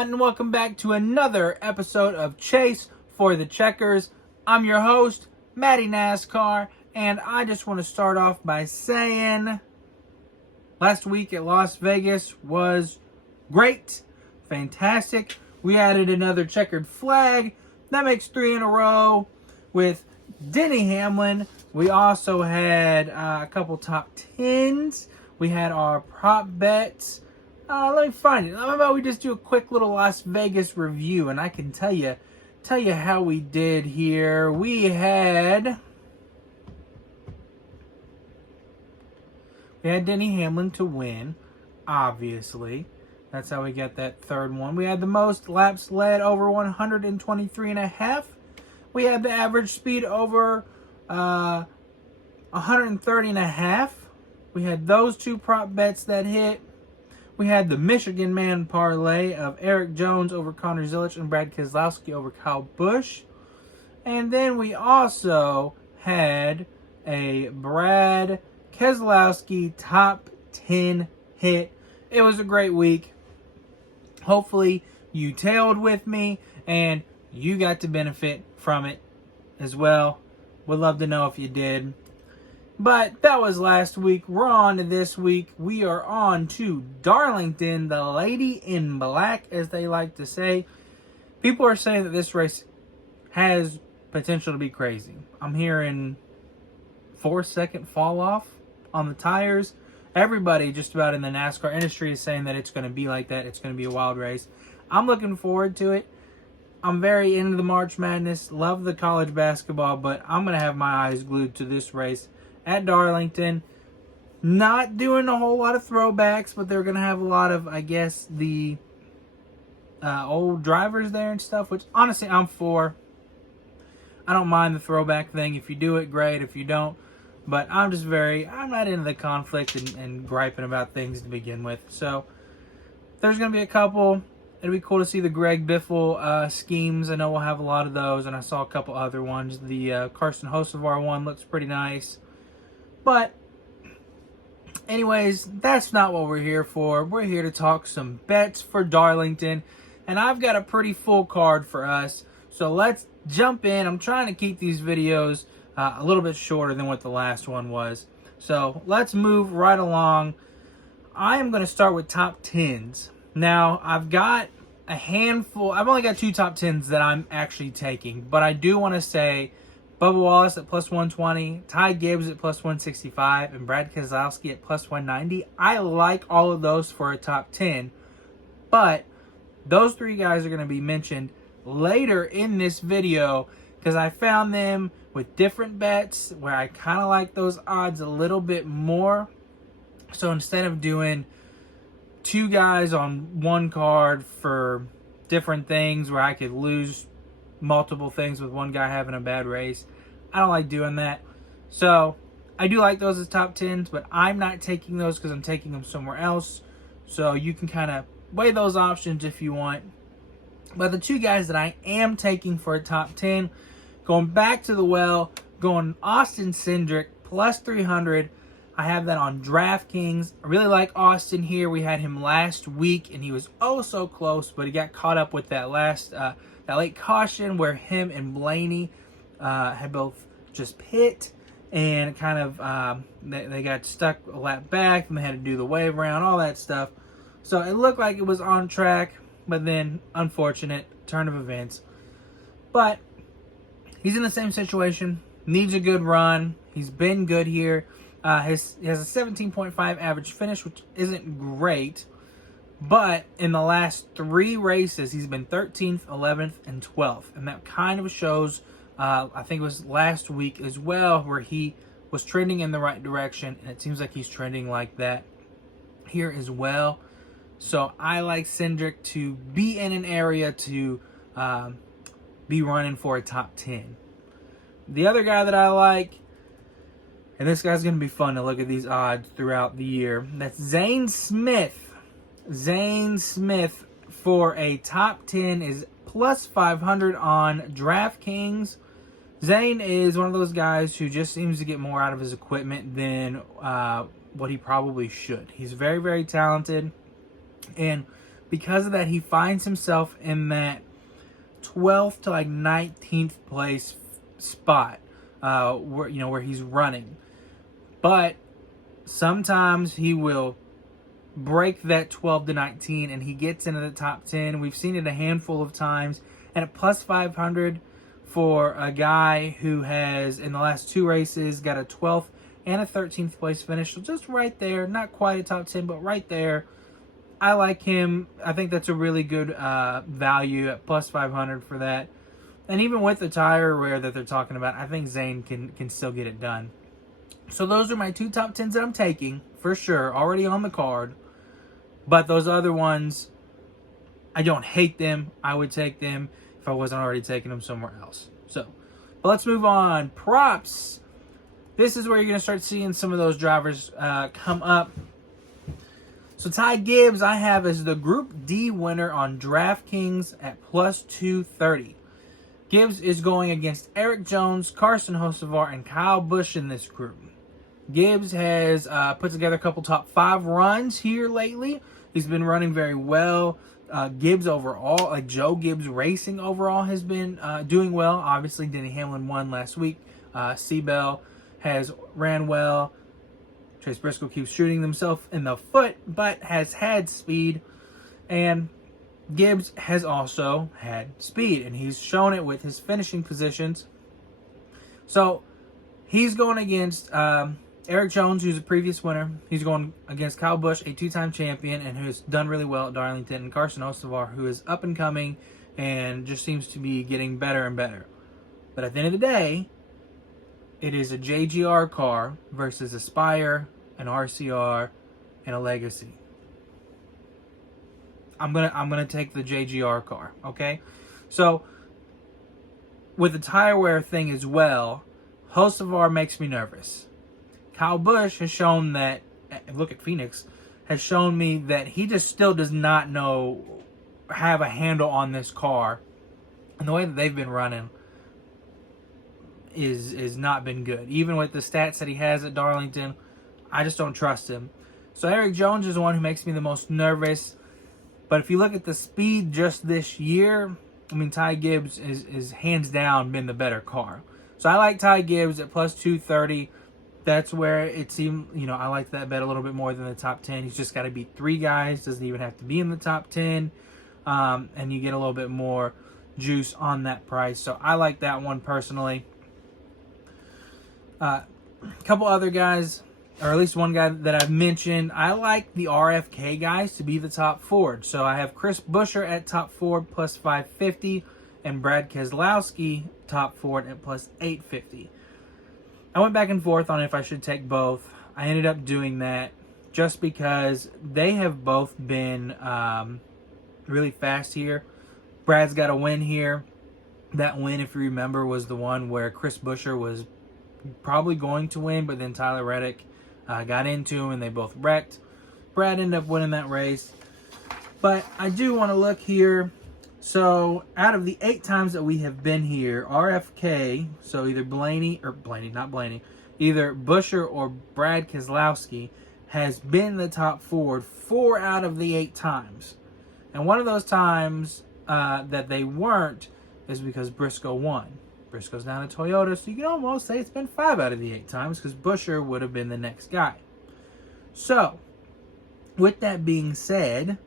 everyone, and welcome back to another episode of Chase for the Checkers. I'm your host, Matty NASCAR, and I just want to start off by saying last week at Las Vegas was great, fantastic. We added another checkered flag. That makes 3 in a row with Denny Hamlin. We also had a couple top 10s. We had our prop bets. Let me find it. How about we just do a quick little Las Vegas review, and I can tell you how we did here. We had Denny Hamlin to win, obviously. That's how we got that third one. We had the most laps led over 123.5. We had the average speed over 130.5. We had those two prop bets that hit. We had the Michigan Man parlay of Eric Jones over Connor Zilisch and Brad Keselowski over Kyle Busch. And then we also had a Brad Keselowski top 10 hit. It was a great week. Hopefully you tailed with me and you got to benefit from it as well. Would love to know if you did. But that was last week. We're on to this week. We are on to Darlington, the lady in black, as they like to say. People are saying that this race has potential to be crazy. I'm hearing 4-second fall off on the tires. Everybody just about in the NASCAR industry is saying that it's going to be like that. It's going to be a wild race. I'm looking forward to it. I'm very into the March Madness. Love the college basketball, but I'm going to have my eyes glued to this race at Darlington. Not doing a whole lot of throwbacks, but they're going to have a lot of, I guess, the old drivers there and stuff, which honestly I'm for. I don't mind the throwback thing. If you do it, great. If you don't, but I'm not into the conflict and griping about things to begin with. So there's going to be a couple. It'll be cool to see the Greg Biffle schemes. I know we'll have a lot of those, and I saw a couple other ones. The Carson Hocevar one looks pretty nice. But anyways, that's not what we're here for. We're here to talk some bets for Darlington, and I've got a pretty full card for us. So let's jump in. I'm trying to keep these videos a little bit shorter than what the last one was. So let's move right along. I am going to start with top 10s. Now, I've got a handful. I've only got 2 top 10s that I'm actually taking, but I do want to say Bubba Wallace at plus 120, Ty Gibbs at plus 165, and Brad Keselowski at plus 190. I like all of those for a top 10, but those 3 guys are going to be mentioned later in this video because I found them with different bets where I kind of like those odds a little bit more. So instead of doing 2 guys on one card for different things where I could lose multiple things with one guy having a bad race, I don't like doing that. So I do like those as top 10s, but I'm not taking those because I'm taking them somewhere else. So you can kind of weigh those options if you want. But the 2 guys that I am taking for a top 10, going back to the well, going Austin Cindric plus 300. I have that on DraftKings. I really like Austin here. We had him last week, and he was oh so close, but he got caught up with that late caution where him and Blaney had both just pit, and kind of they got stuck a lap back, and they had to do the wave round, all that stuff. So it looked like it was on track, but then unfortunate turn of events. But he's in the same situation. Needs a good run. He's been good here. He has a 17.5 average finish, which isn't great. But in the last 3 races, he's been 13th, 11th, and 12th. And that kind of shows, I think it was last week as well, where he was trending in the right direction. And it seems like he's trending like that here as well. So I like Cindric to be in an area to be running for a top 10. The other guy that I like, and this guy's going to be fun to look at these odds throughout the year, that's Zane Smith. Zane Smith for a top 10 is plus 500 on DraftKings. Zane is one of those guys who just seems to get more out of his equipment than what he probably should. He's very, very talented. And because of that, he finds himself in that 12th to like 19th place spot, where he's running. But sometimes he will break that 12 to 19 and he gets into the top 10. We've seen it a handful of times. And at plus 500 for a guy who has, in the last 2 races, got a 12th and a 13th place finish. So just right there, not quite a top 10, but right there. I like him. I think that's a really good value at plus 500 for that. And even with the tire wear that they're talking about, I think Zane can still get it done. So those are my 2 top 10s that I'm taking, for sure, already on the card. But those other ones, I don't hate them. I would take them if I wasn't already taking them somewhere else. So, but let's move on. Props. This is where you're going to start seeing some of those drivers come up. So Ty Gibbs I have as the Group D winner on DraftKings at plus 230. Gibbs is going against Eric Jones, Carson Hocevar, and Kyle Busch in this group. Gibbs has put together a couple top 5 runs here lately. He's been running very well. Gibbs overall, like Joe Gibbs Racing overall, has been doing well. Obviously, Denny Hamlin won last week. Seabell has ran well. Chase Briscoe keeps shooting himself in the foot, but has had speed. And Gibbs has also had speed, and he's shown it with his finishing positions. So he's going against Eric Jones, who's a previous winner. He's going against Kyle Busch, a 2-time champion, and who's done really well at Darlington, and Carson Hocevar, who is up and coming and just seems to be getting better and better. But at the end of the day, it is a JGR car versus a Spire, an RCR, and a Legacy. I'm gonna take the JGR car, okay? So with the tire wear thing as well, Hocevar makes me nervous. Kyle Busch has shown that, look at Phoenix, has shown me that he just still does not have a handle on this car. And the way that they've been running is not been good. Even with the stats that he has at Darlington, I just don't trust him. So Eric Jones is the one who makes me the most nervous. But if you look at the speed just this year, I mean, Ty Gibbs is hands down been the better car. So I like Ty Gibbs at plus 230. That's where it seemed, I like that bet a little bit more than the top 10. He's just got to beat 3 guys. Doesn't even have to be in the top 10. And you get a little bit more juice on that price. So I like that one personally. A couple other guys, or at least one guy that I've mentioned. I like the RFK guys to be the top Ford. So I have Chris Buescher at top Ford plus 550 and Brad Keselowski top Ford at plus 850. I went back and forth on if I should take both. I ended up doing that just because they have both been really fast here. Brad's got a win here. That win, if you remember, was the one where Chris Buescher was probably going to win, but then Tyler Reddick got into him and they both wrecked. Brad ended up winning that race. But I do want to look here. So out of the 8 times that we have been here, RFK, so either either Buescher or Brad Keselowski has been the top Ford 4 out of the 8 times. And one of those times that they weren't is because Briscoe won. Briscoe's down to Toyota, so you can almost say it's been 5 out of the 8 times because Buescher would have been the next guy. So, with that being said,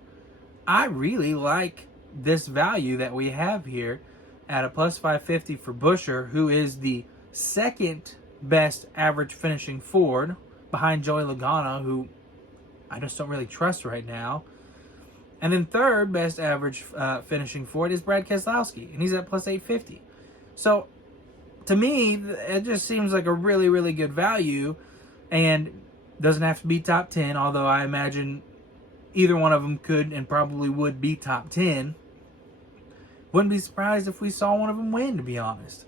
I really like this value that we have here at a plus 550 for Buescher, who is the second best average finishing Ford behind Joey Logano, who I just don't really trust right now. And then third best average finishing Ford is Brad Keselowski, and he's at plus 850. So, to me, it just seems like a really, really good value, and doesn't have to be top 10, although I imagine either one of them could and probably would be top 10. Wouldn't be surprised if we saw one of them win, to be honest.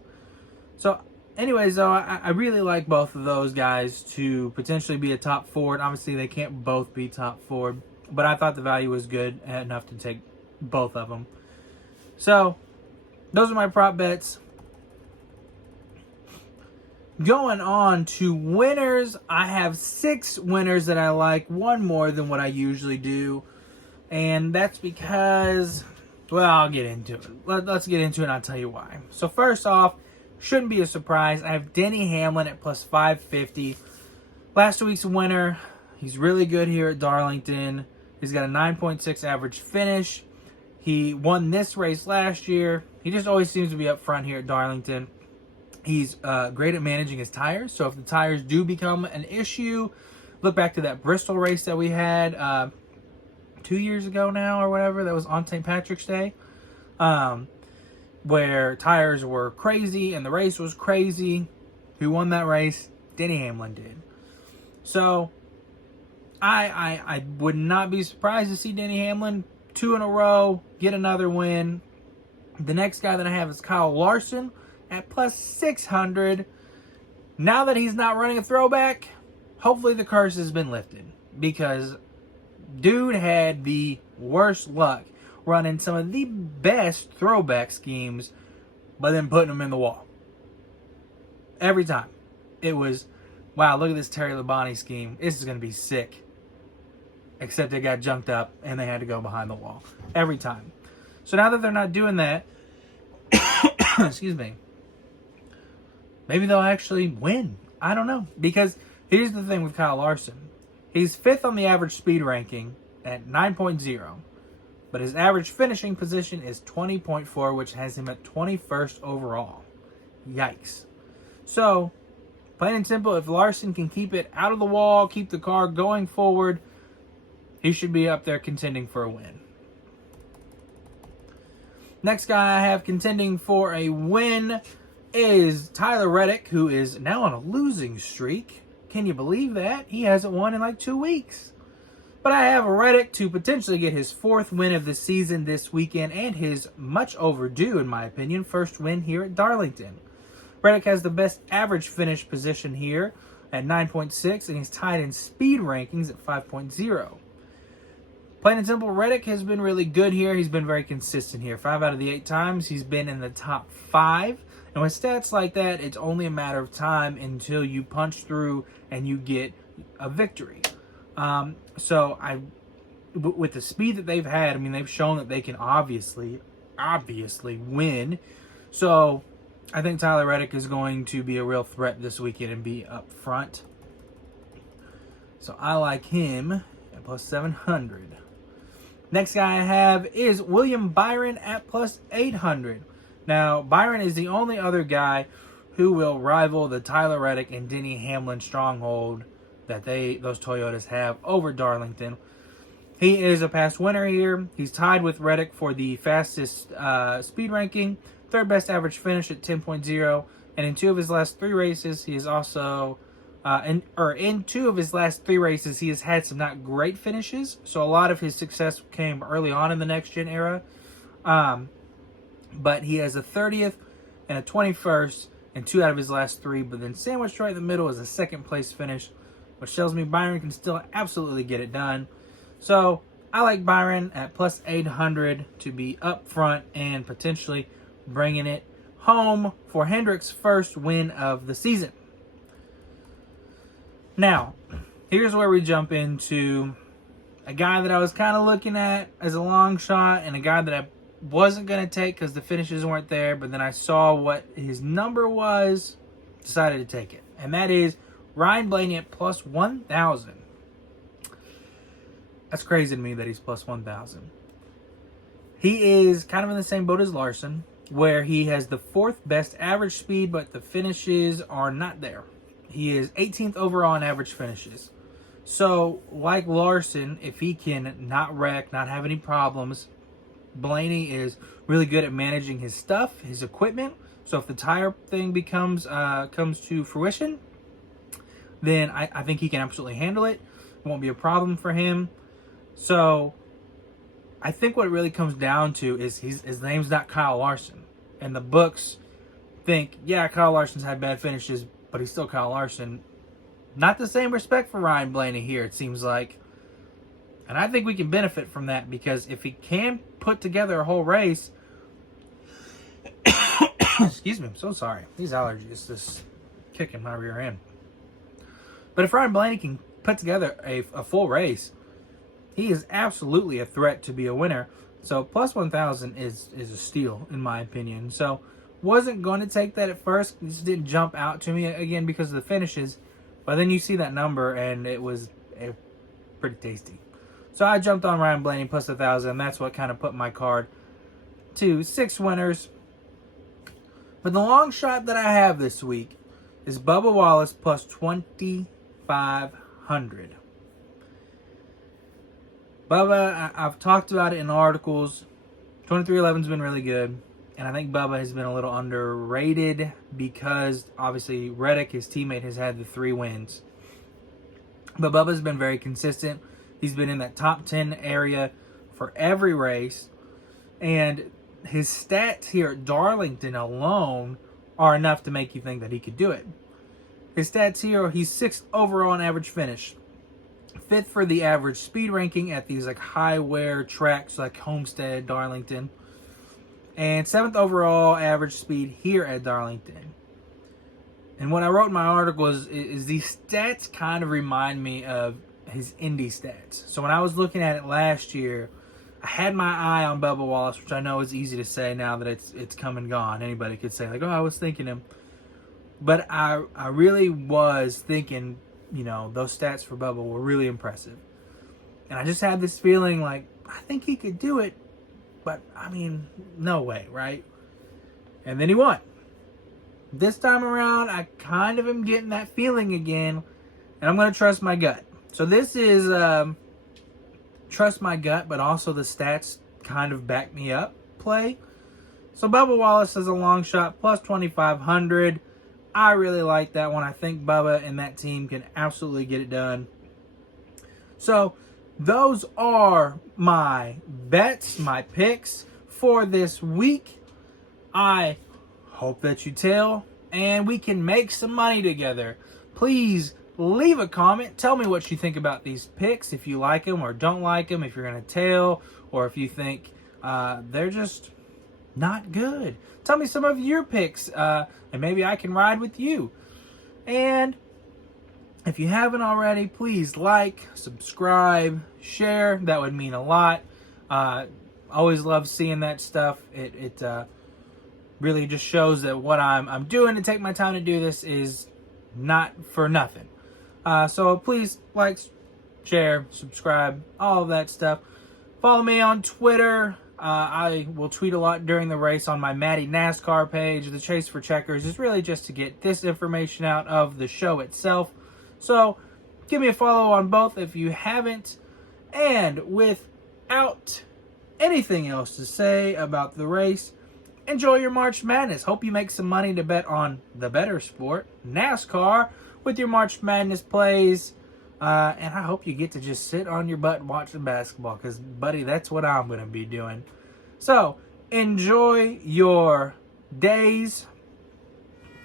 So, anyways, though, I really like both of those guys to potentially be a top Ford. Obviously, they can't both be top Ford, but I thought the value was good enough to take both of them. So, those are my prop bets. Going on to winners, I have 6 winners that I like, one more than what I usually do. And that's because, well, I'll get into it. Let's get into it and I'll tell you why. So first off, shouldn't be a surprise, I have Denny Hamlin at plus 550. Last week's winner. He's really good here at Darlington. He's got a 9.6 average finish. He won this race last year. He just always seems to be up front here at Darlington. He's great at managing his tires. So if the tires do become an issue, look back to that Bristol race that we had 2 years ago now or whatever. That was on St. Patrick's Day. Where tires were crazy and the race was crazy. Who won that race? Denny Hamlin did. So I would not be surprised to see Denny Hamlin 2 in a row, get another win. The next guy that I have is Kyle Larson at plus 600. Now that he's not running a throwback, hopefully the curse has been lifted, because dude had the worst luck running some of the best throwback schemes, but then putting them in the wall. Every time. It was, wow, look at this Terry Labonte scheme. This is going to be sick. Except it got junked up and they had to go behind the wall. Every time. So now that they're not doing that, excuse me, maybe they'll actually win. I don't know. Because here's the thing with Kyle Larson. He's 5th on the average speed ranking at 9.0. But his average finishing position is 20.4, which has him at 21st overall. Yikes. So, plain and simple, if Larson can keep it out of the wall, keep the car going forward, he should be up there contending for a win. Next guy I have contending for a win is Tyler Reddick, who is now on a losing streak. Can you believe that? He hasn't won in like 2 weeks. But I have Reddick to potentially get his 4th win of the season this weekend, and his much overdue, in my opinion, 1st win here at Darlington. Reddick has the best average finish position here at 9.6, and he's tied in speed rankings at 5.0. Plain and simple, Reddick has been really good here. He's been very consistent here. 5 out of the 8 times, he's been in the top 5. And with stats like that, it's only a matter of time until you punch through and you get a victory. So with the speed that they've had, I mean, they've shown that they can obviously win. So I think Tyler Reddick is going to be a real threat this weekend and be up front. So I like him at plus 700. Next guy I have is William Byron at plus 800. Now, Byron is the only other guy who will rival the Tyler Reddick and Denny Hamlin stronghold that those Toyotas have over Darlington. He is a past winner here. He's tied with Reddick for the fastest speed ranking, 3rd best average finish at 10.0, and in 2 of his last 3 races, he is also in 2 of his last 3 races, he has had some not great finishes. So a lot of his success came early on in the next gen era. But he has a 30th and a 21st in 2 out of his last 3. But then sandwiched right in the middle is a 2nd place finish, which tells me Byron can still absolutely get it done. So I like Byron at plus 800 to be up front and potentially bringing it home for Hendrick's 1st win of the season. Now, here's where we jump into a guy that I was kind of looking at as a long shot, and a guy that I wasn't going to take because the finishes weren't there, but then I saw what his number was, decided to take it. And that is Ryan Blaney at plus 1,000. That's crazy to me that he's plus 1,000. He is kind of in the same boat as Larson, where he has the 4th best average speed, but the finishes are not there. He is 18th overall in average finishes. So, like Larson, if he can not wreck, not have any problems, Blaney is really good at managing his stuff, his equipment. So if the tire thing comes to fruition, then I think he can absolutely handle it. It won't be a problem for him. So I think what it really comes down to is his name's not Kyle Larson. And the books think, yeah, Kyle Larson's had bad finishes, but he's still Kyle Larson. Not the same respect for Ryan Blaney here, it seems like. And I think we can benefit from that, because if he can put together a whole race... Excuse me, I'm so sorry. These allergies just kicking my rear end. But if Ryan Blaney can put together a full race, he is absolutely a threat to be a winner. So plus 1,000 is a steal in my opinion. So wasn't going to take that at first. It just didn't jump out to me again because of the finishes. But then you see that number and it was pretty tasty. So I jumped on Ryan Blaney plus 1,000. That's what kind of put my card to 6 winners. But the long shot that I have this week is Bubba Wallace plus 2,500. Bubba, I've talked about it in articles. 23-11's been really good. And I think Bubba has been a little underrated because, obviously, Reddick, his teammate, has had the 3 wins. But Bubba's been very consistent. He's been in that top 10 area for every race. And his stats here at Darlington alone are enough to make you think that he could do it. His stats here, he's 6th overall on average finish. 5th for the average speed ranking at these like high wear tracks like Homestead, Darlington. And 7th overall average speed here at Darlington. And what I wrote in my article is these stats kind of remind me of his Indy stats. So when I was looking at it last year, I had my eye on Bubba Wallace, which I know is easy to say now that it's come and gone. Anybody could say, like, oh, I was thinking him. But I really was thinking, you know, those stats for Bubba were really impressive. And I just had this feeling like, I think he could do it. But, I mean, no way, right? And then he won. This time around, I kind of am getting that feeling again. And I'm going to trust my gut. So this is trust my gut, but also the stats kind of back me up play. So Bubba Wallace is a long shot, plus 2,500. I really like that one. I think Bubba and that team can absolutely get it done. So those are my bets, my picks for this week. I hope that you tail and we can make some money together. Please leave a comment. Tell me what you think about these picks, if you like them or don't like them, if you're going to tail, or if you think they're just not good. Tell me some of your picks, and maybe I can ride with you. And if you haven't already, please like, subscribe, share. That would mean a lot. Always love seeing that stuff. It really just shows that what I'm doing to take my time to do this is not for nothing. So please like, share, subscribe, all of that stuff. Follow me on Twitter. I will tweet a lot during the race on my Matty NASCAR page. The Chase for Checkers is really just to get this information out of the show itself. So give me a follow on both if you haven't. And without anything else to say about the race, enjoy your March Madness. Hope you make some money to bet on the better sport, NASCAR, with your March Madness plays. And I hope you get to just sit on your butt and watch the basketball, because, buddy, that's what I'm going to be doing. So, enjoy your days,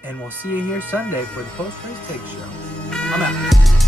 and we'll see you here Sunday for the post-race take show. I'm out.